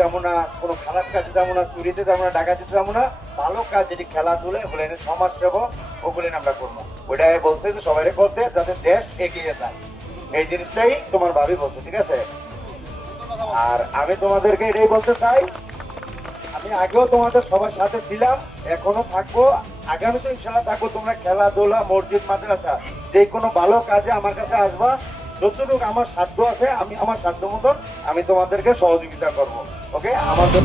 যাবো না, কোনো খারাপ কাজে যাবো না, চুরিতে যাবো না, ডাকাতিতে যাবো না, ভালো কাজ যেটি খেলাধুলা ওগুলো সমাজ সেবক ওগুলো আমরা করবো। ওইটাই বলছে যে সবাই করতে, যাতে দেশ এগিয়ে যায়, এই জিনিসটাই তোমার ভাবি বলছে, ঠিক আছে? আর আমি তোমাদেরকে এটাই বলতে চাই, আমি আগেও তোমাদের সবার সাথে ছিলাম, এখনো থাকবো, আগামী তো ইনশাল্লাহ থাকবো। তোমরা খেলাধুলা, মসজিদ, মাদ্রাসা যে কোনো ভালো কাজে আমার কাছে আসবা, যতটুকু আমার সাধ্য আছে আমি আমার সাধ্য মতন আমি তোমাদেরকে সহযোগিতা করবো। ওকে, আমাদের